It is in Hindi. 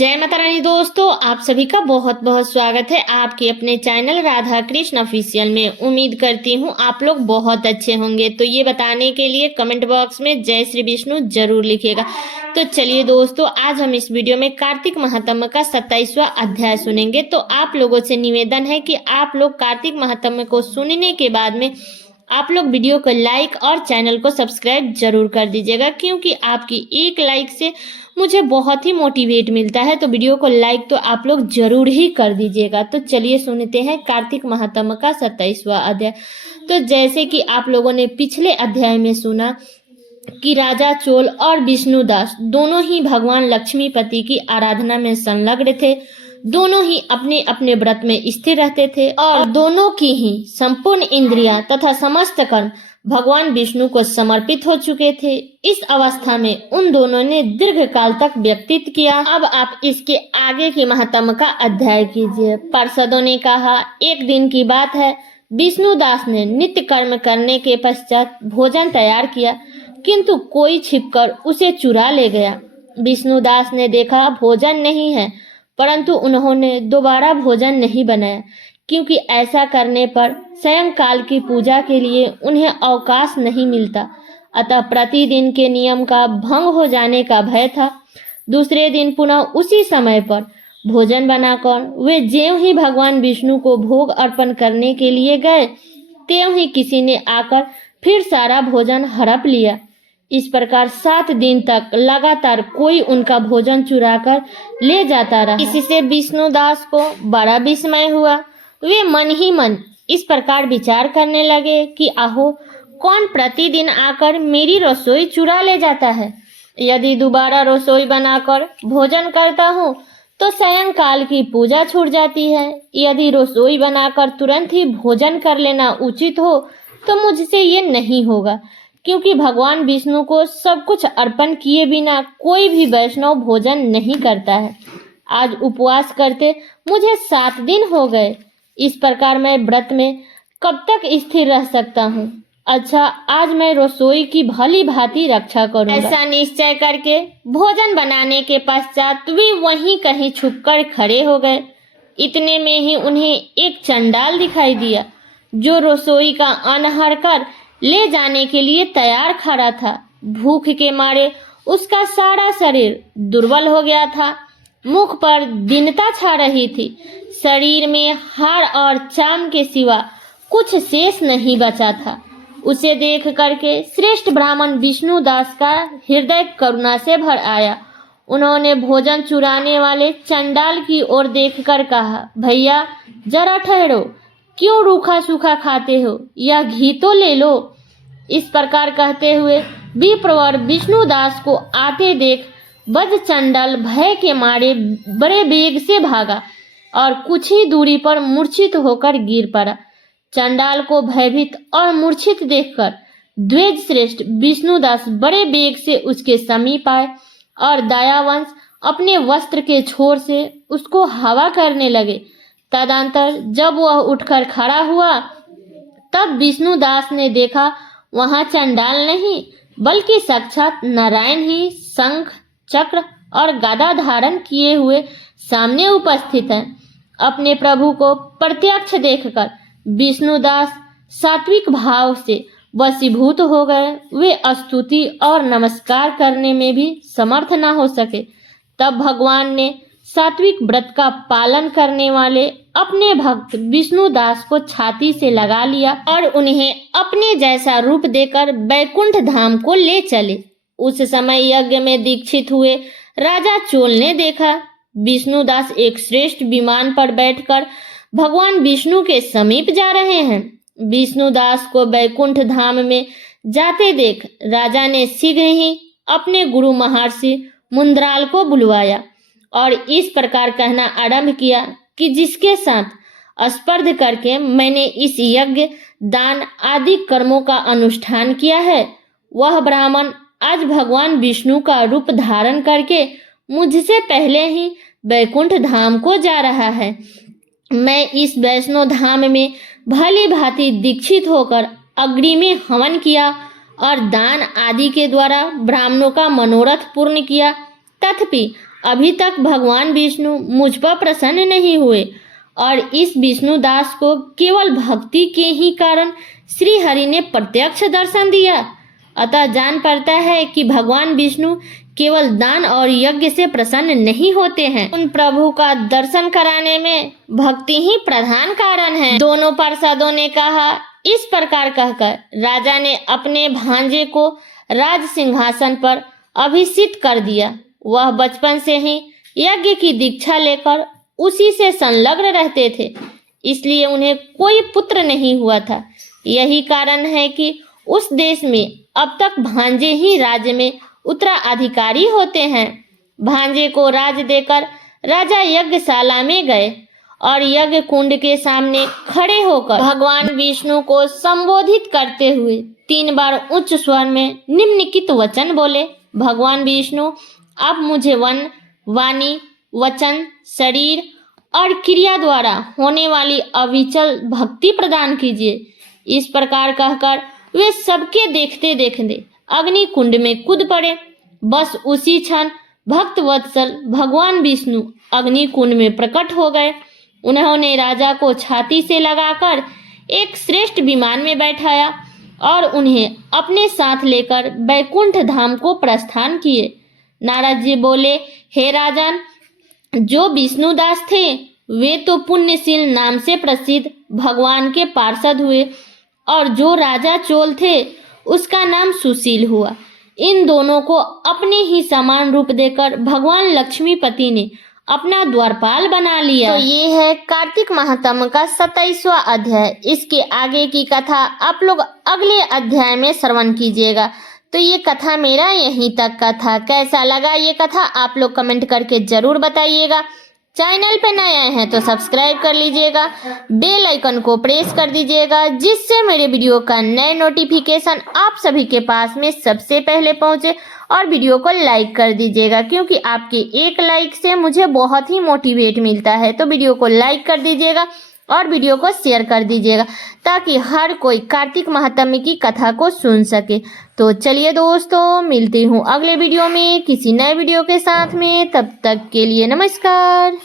जय माता रानी दोस्तों, आप सभी का बहुत बहुत स्वागत है आपके अपने चैनल राधा कृष्ण ऑफिशियल में। उम्मीद करती हूँ आप लोग बहुत अच्छे होंगे। तो ये बताने के लिए कमेंट बॉक्स में जय श्री विष्णु जरूर लिखिएगा। तो चलिए दोस्तों, आज हम इस वीडियो में कार्तिक महात्म्य का 27वां अध्याय सुनेंगे। तो आप लोगों से निवेदन है कि आप लोग कार्तिक महात्म्य को सुनने के बाद में आप लोग वीडियो को लाइक और चैनल को सब्सक्राइब जरूर कर दीजिएगा, क्योंकि आपकी एक लाइक से मुझे बहुत ही मोटिवेट मिलता है। तो वीडियो को लाइक तो आप लोग जरूर ही कर दीजिएगा। तो चलिए सुनते हैं कार्तिक महात्म्य का 27वां अध्याय। तो जैसे कि आप लोगों ने पिछले अध्याय में सुना कि राजा चोल और विष्णुदास दोनों ही भगवान लक्ष्मीपति की आराधना में संलग्न थे। दोनों ही अपने अपने व्रत में स्थिर रहते थे और दोनों की ही संपूर्ण इंद्रियां तथा समस्त कर्म भगवान विष्णु को समर्पित हो चुके थे। इस अवस्था में उन दोनों ने दीर्घ काल तक व्यतीत किया। अब आप इसके आगे की महात्म्य का अध्याय कीजिए। पार्षदों ने कहा, एक दिन की बात है, विष्णुदास ने नित्य कर्म करने के पश्चात भोजन तैयार किया, किंतु कोई छिपकर उसे चुरा ले गया। विष्णुदास ने देखा भोजन नहीं है, परंतु उन्होंने दोबारा भोजन नहीं बनाया, क्योंकि ऐसा करने पर सायंकाल की पूजा के लिए उन्हें अवकाश नहीं मिलता। अतः प्रतिदिन के नियम का भंग हो जाने का भय था। दूसरे दिन पुनः उसी समय पर भोजन बनाकर वे ज्यों ही भगवान विष्णु को भोग अर्पण करने के लिए गए, त्यों ही किसी ने आकर फिर सारा भोजन हड़प लिया। इस प्रकार 7 दिन तक लगातार कोई उनका भोजन चुराकर ले जाता रहा। इससे विष्णुदास को बड़ा विस्मय हुआ। वे मन ही मन इस प्रकार विचार करने लगे कि आहो, कौन प्रतिदिन आकर मेरी रसोई चुरा ले जाता है। यदि दोबारा रसोई बनाकर भोजन करता हूँ तो सायंकाल की पूजा छूट जाती है। यदि रसोई बनाकर तुरंत ही भोजन कर लेना उचित हो तो मुझसे ये नहीं होगा, क्योंकि भगवान विष्णु को सब कुछ अर्पण किए बिना कोई भी वैष्णव भोजन नहीं करता है। आज उपवास करते मुझे 7 दिन हो गए। इस प्रकार मैं व्रत में कब तक स्थिर रह सकता हूँ। अच्छा, आज मैं रसोई की भली भांति रक्षा करूँगा। ऐसा निश्चय करके भोजन बनाने के पश्चात वे वहीं कहीं छुपकर खड़े हो गए। इतने में ही उन्हें एक चंडाल दिखाई दिया, जो रसोई का अन्न हड़कर ले जाने के लिए तैयार खड़ा था। भूख के मारे उसका सारा शरीर दुर्बल हो गया था। मुख पर दीनता छा रही थी। शरीर में हाड़ और चाम के सिवा कुछ शेष नहीं बचा था। उसे देख करके श्रेष्ठ ब्राह्मण विष्णुदास का हृदय करुणा से भर आया। उन्होंने भोजन चुराने वाले चंडाल की ओर देखकर कहा, भैया जरा ठहरो, क्यों रूखा सूखा खाते हो, या घी तो ले लो। इस प्रकार कहते हुए विप्रवर विष्णुदास को आते देख बज चंडाल भय के मारे बड़े वेग से भागा और कुछ ही दूरी पर मूर्छित होकर गिर पड़ा। चंडाल को भयभीत और मूर्छित देखकर द्विज श्रेष्ठ विष्णुदास बड़े वेग से उसके समीप आए और दयावंश अपने वस्त्र के छोर से उसको हवा करने लगे। तदंतर जब वह उठकर खड़ा हुआ, तब विष्णुदास ने देखा वहां चंडाल नहीं, बल्कि साक्षात नारायण ही शंख चक्र और गदा धारण किए हुए सामने उपस्थित हैं। अपने प्रभु को प्रत्यक्ष देखकर विष्णुदास सात्विक भाव से वशीभूत हो गए। वे स्तुति और नमस्कार करने में भी समर्थ न हो सके। तब भगवान ने सात्विक व्रत का पालन करने वाले अपने भक्त विष्णुदास को छाती से लगा लिया और उन्हें अपने जैसा रूप देकर बैकुंठ धाम को ले चले। उस समय यज्ञ में दीक्षित हुए राजा चोल ने देखा विष्णुदास एक श्रेष्ठ विमान पर बैठकर भगवान विष्णु के समीप जा रहे हैं। विष्णुदास को बैकुंठ धाम में जाते देख राजा ने शीघ्र ही अपने गुरु महर्षि मुंद्राल को बुलवाया और इस प्रकार कहना आरंभ किया कि जिसके साथ स्पर्ध करके मैंने इस यज्ञ दान आदि कर्मों का अनुष्ठान किया है, वह ब्राह्मण आज भगवान विष्णु का रूप धारण करके मुझसे पहले ही बैकुंठ धाम को जा रहा है। मैं इस वैष्णो धाम में भली भांति दीक्षित होकर अग्नि में हवन किया और दान आदि के द्वारा ब्राह्मणों का मनोरथ पूर्ण किया। तथापि अभी तक भगवान विष्णु मुझ पर प्रसन्न नहीं हुए और इस विष्णुदास को केवल भक्ति के ही कारण श्री हरि ने प्रत्यक्ष दर्शन दिया। अतः जान पड़ता है कि भगवान विष्णु केवल दान और यज्ञ से प्रसन्न नहीं होते हैं, उन प्रभु का दर्शन कराने में भक्ति ही प्रधान कारण है। दोनों पार्षदों ने कहा। इस प्रकार कहकर राजा ने अपने भांजे को राज सिंहासन पर अभिषिक्त कर दिया। वह बचपन से ही यज्ञ की दीक्षा लेकर उसी से संलग्न रहते थे, इसलिए उन्हें कोई पुत्र नहीं हुआ था। यही कारण है कि उस देश में अब तक भांजे ही राज्य में उत्तराधिकारी होते हैं। भांजे को राज देकर राजा यज्ञशाला में गए और यज्ञ कुंड के सामने खड़े होकर भगवान विष्णु को संबोधित करते हुए 3 बार उच्च स्वर में निम्नलिखित वचन बोले। भगवान विष्णु, आप मुझे वन, वाणी, वचन, शरीर और क्रिया द्वारा होने वाली अविचल भक्ति प्रदान कीजिए। इस प्रकार कहकर वे सबके देखते देखते अग्नि कुंड में कूद पड़े। बस उसी क्षण भक्त वत्सल भगवान विष्णु अग्नि कुंड में प्रकट हो गए। उन्होंने राजा को छाती से लगाकर एक श्रेष्ठ विमान में बैठाया और उन्हें अपने साथ लेकर वैकुंठ धाम को प्रस्थान किए। नारद जी बोले, हे राजन, जो विष्णुदास थे वे तो पुण्यशील नाम से प्रसिद्ध भगवान के पार्षद हुए और जो राजा चोल थे उसका नाम सुशील हुआ। इन दोनों को अपने ही समान रूप देकर भगवान लक्ष्मीपति ने अपना द्वारपाल बना लिया। तो ये है कार्तिक महात्म्य का 27वां अध्याय। इसके आगे की कथा आप लोग अगले अध्याय में श्रवण कीजिएगा। तो ये कथा मेरा यहीं तक का था। कैसा लगा ये कथा आप लोग कमेंट करके जरूर बताइएगा। चैनल पे नए आए हैं तो सब्सक्राइब कर लीजिएगा, बेल आइकन को प्रेस कर दीजिएगा, जिससे मेरे वीडियो का नए नोटिफिकेशन आप सभी के पास में सबसे पहले पहुंचे। और वीडियो को लाइक कर दीजिएगा, क्योंकि आपके एक लाइक से मुझे बहुत ही मोटिवेट मिलता है। तो वीडियो को लाइक कर दीजिएगा और वीडियो को शेयर कर दीजिएगा, ताकि हर कोई कार्तिक महात्म्य की कथा को सुन सके। तो चलिए दोस्तों, मिलती हूँ अगले वीडियो में किसी नए वीडियो के साथ में। तब तक के लिए नमस्कार।